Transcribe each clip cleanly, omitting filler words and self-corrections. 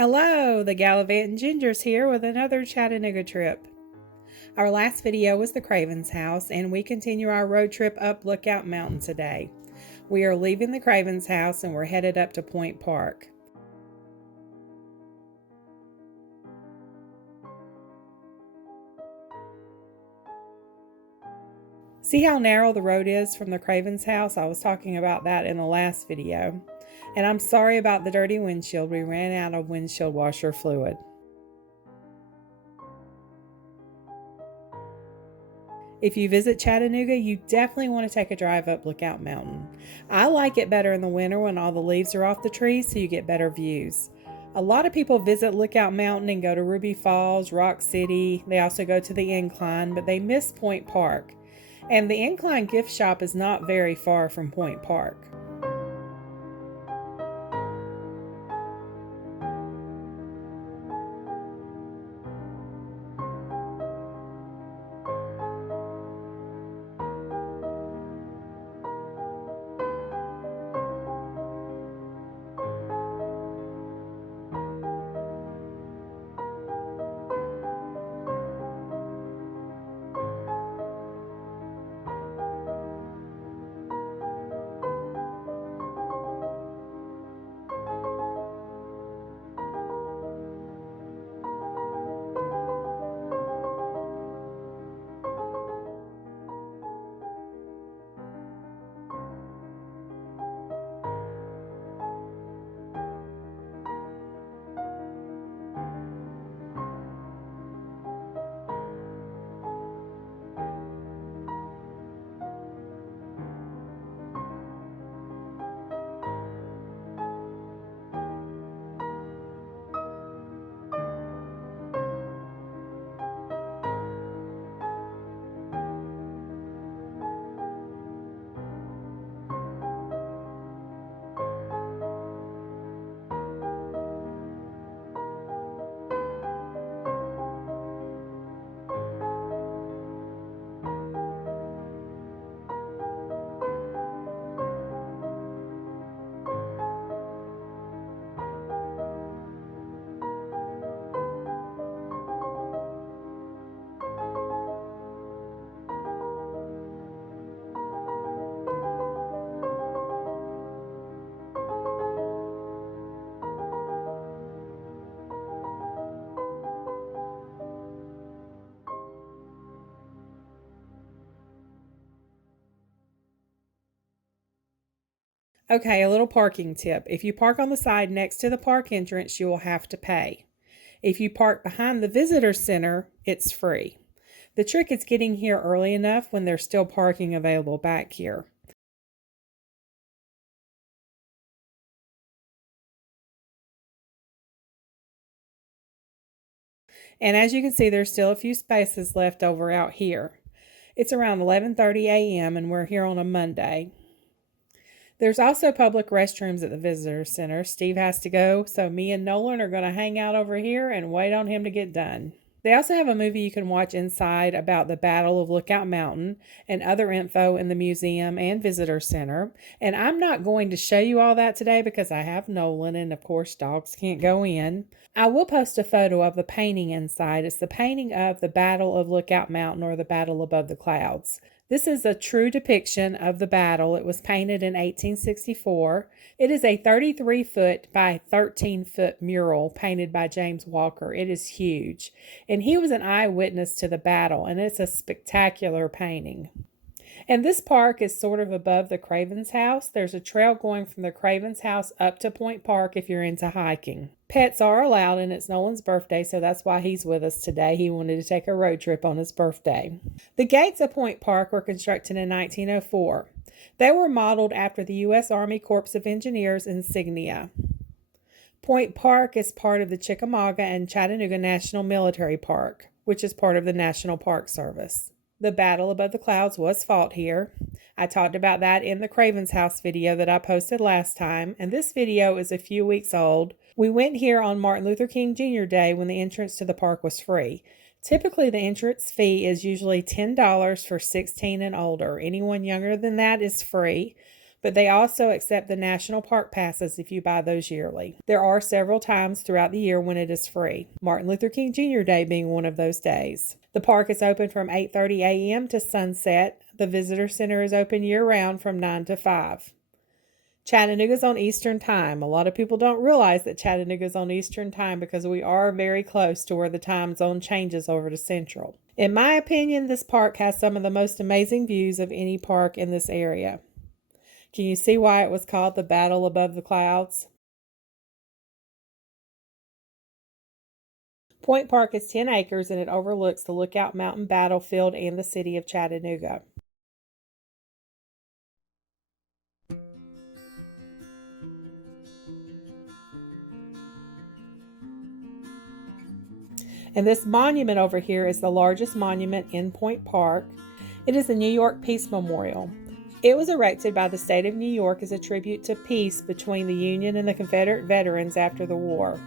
Hello, the Gallivanting Gingers here with another Chattanooga trip. Our last video was the Cravens House, and we continue our road trip up Lookout Mountain today. We are leaving the Cravens House and we're headed up to Point Park. See how narrow the road is from the Cravens House? I was talking about that in the last video. And I'm sorry about the dirty windshield. We ran out of windshield washer fluid. If you visit Chattanooga, you definitely want to take a drive up Lookout Mountain. I like it better in the winter when all the leaves are off the trees so you get better views. A lot of people visit Lookout Mountain and go to Ruby Falls, Rock City. They also go to the Incline, but they miss Point Park. And the Incline gift shop is not very far from Point Park. Okay, a little parking tip. If you park on the side next to the park entrance, you will have to pay. If you park behind the visitor center, it's free. The trick is getting here early enough when there's still parking available back here. And as you can see, there's still a few spaces left over out here. It's around 11:30 a.m. and we're here on a Monday. There's also public restrooms at the visitor center. Steve has to go, so me and Nolan are going to hang out over here and wait on him to get done. They also have a movie you can watch inside about the Battle of Lookout Mountain and other info in the museum and visitor center. And I'm not going to show you all that today because I have Nolan and of course dogs can't go in. I will post a photo of the painting inside. It's the painting of the Battle of Lookout Mountain, or the Battle Above the Clouds. This is a true depiction of the battle. It was painted in 1864. It is a 33-foot by 13-foot mural painted by James Walker. It is huge. And he was an eyewitness to the battle, and it's a spectacular painting. And this park is sort of above the Cravens House. There's a trail going from the Cravens House up to Point Park if you're into hiking. Pets are allowed, and it's Nolan's birthday, so that's why he's with us today. He wanted to take a road trip on his birthday. The gates of Point Park were constructed in 1904. They were modeled after the U.S. Army Corps of Engineers insignia. Point Park is part of the Chickamauga and Chattanooga National Military Park, which is part of the National Park Service. The Battle Above the Clouds was fought here. I talked about that in the Cravens House video that I posted last time, and this video is a few weeks old. We went here on Martin Luther King Jr. Day when the entrance to the park was free. Typically, the entrance fee is usually $10 for 16 and older. Anyone younger than that is free. but they also accept the national park passes if you buy those yearly. There are several times throughout the year when it is free, Martin Luther King Jr. Day being one of those days. The park is open from 8:30 a.m. to sunset. The visitor center is open year-round from 9 to 5. Chattanooga's on Eastern Time. A lot of people don't realize that Chattanooga's on Eastern Time because we are very close to where the time zone changes over to Central. In my opinion, this park has some of the most amazing views of any park in this area. Can you see why it was called the Battle Above the Clouds? Point Park is 10 acres and it overlooks the Lookout Mountain battlefield and the city of Chattanooga. And this monument over here is the largest monument in Point Park. It is the New York Peace Memorial. It was erected by the state of New York as a tribute to peace between the Union and the Confederate veterans after the war.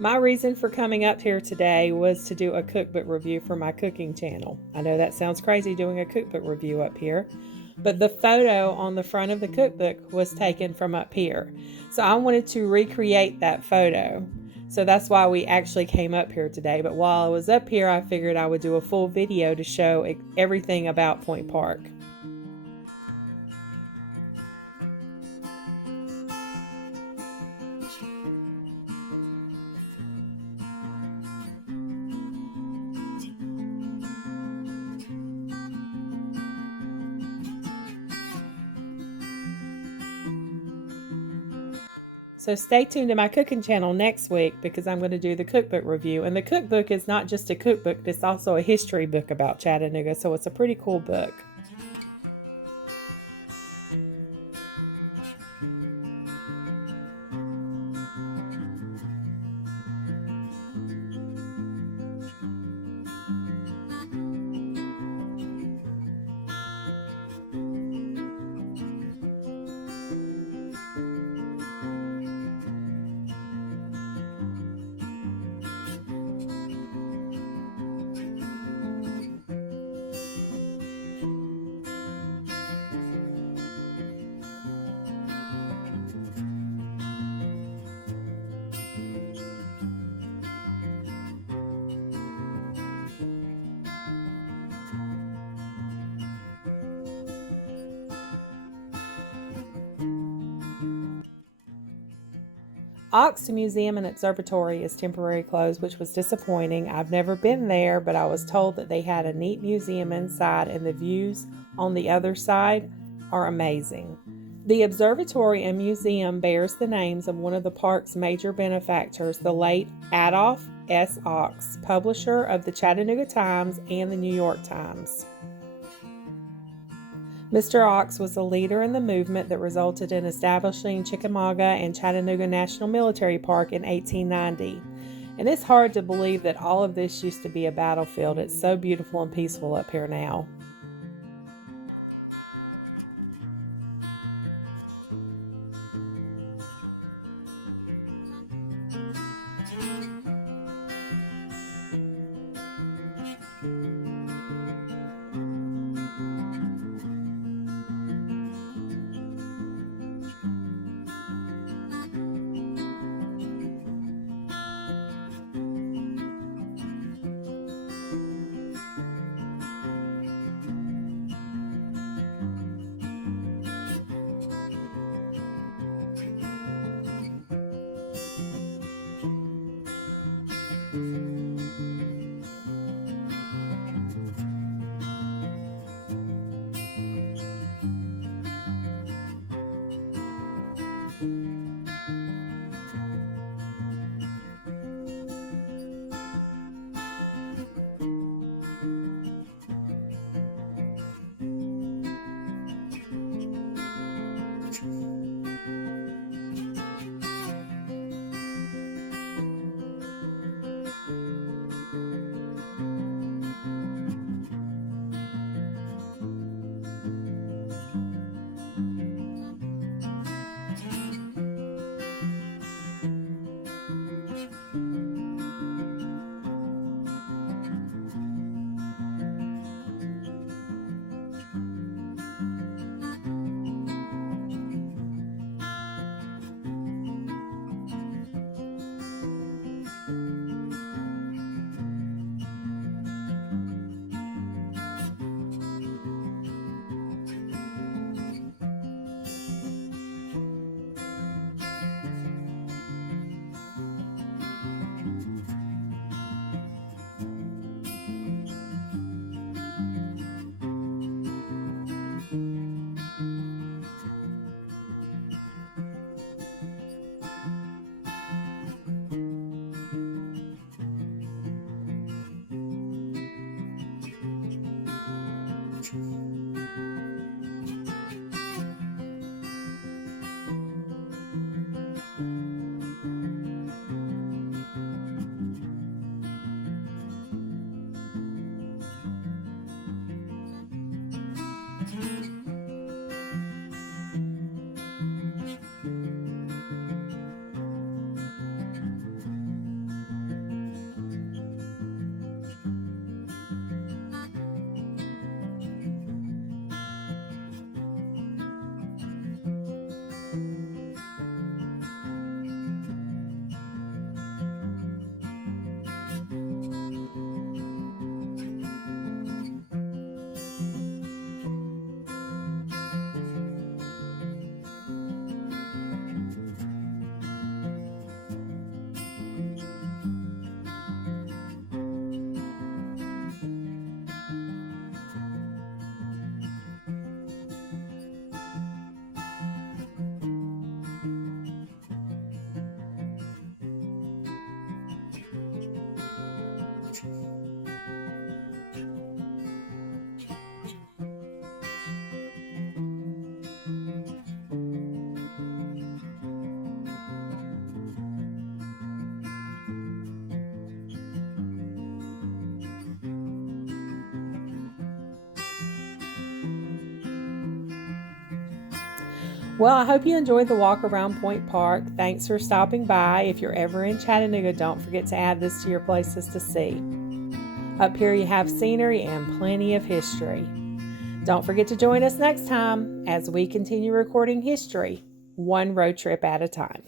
My reason for coming up here today was to do a cookbook review for my cooking channel. I know that sounds crazy doing a cookbook review up here, but the photo on the front of the cookbook was taken from up here. So I wanted to recreate that photo. So that's why we actually came up here today. But while I was up here, I figured I would do a full video to show everything about Point Park. So stay tuned to my cooking channel next week because I'm going to do the cookbook review. And the cookbook is not just a cookbook, it's also a history book about Chattanooga. So it's a pretty cool book. Ox Museum and Observatory is temporarily closed, which was disappointing. I've never been there, but I was told that they had a neat museum inside and the views on the other side are amazing. The observatory and museum bears the names of one of the park's major benefactors, the late Adolph S. Ox, publisher of the Chattanooga Times and the New York Times. Mr. Ox was a leader in the movement that resulted in establishing Chickamauga and Chattanooga National Military Park in 1890. And it's hard to believe that all of this used to be a battlefield. It's so beautiful and peaceful up here now. Well, I hope you enjoyed the walk around Point Park. Thanks for stopping by. If you're ever in Chattanooga, don't forget to add this to your places to see. Up here you have scenery and plenty of history. Don't forget to join us next time as we continue recording history, one road trip at a time.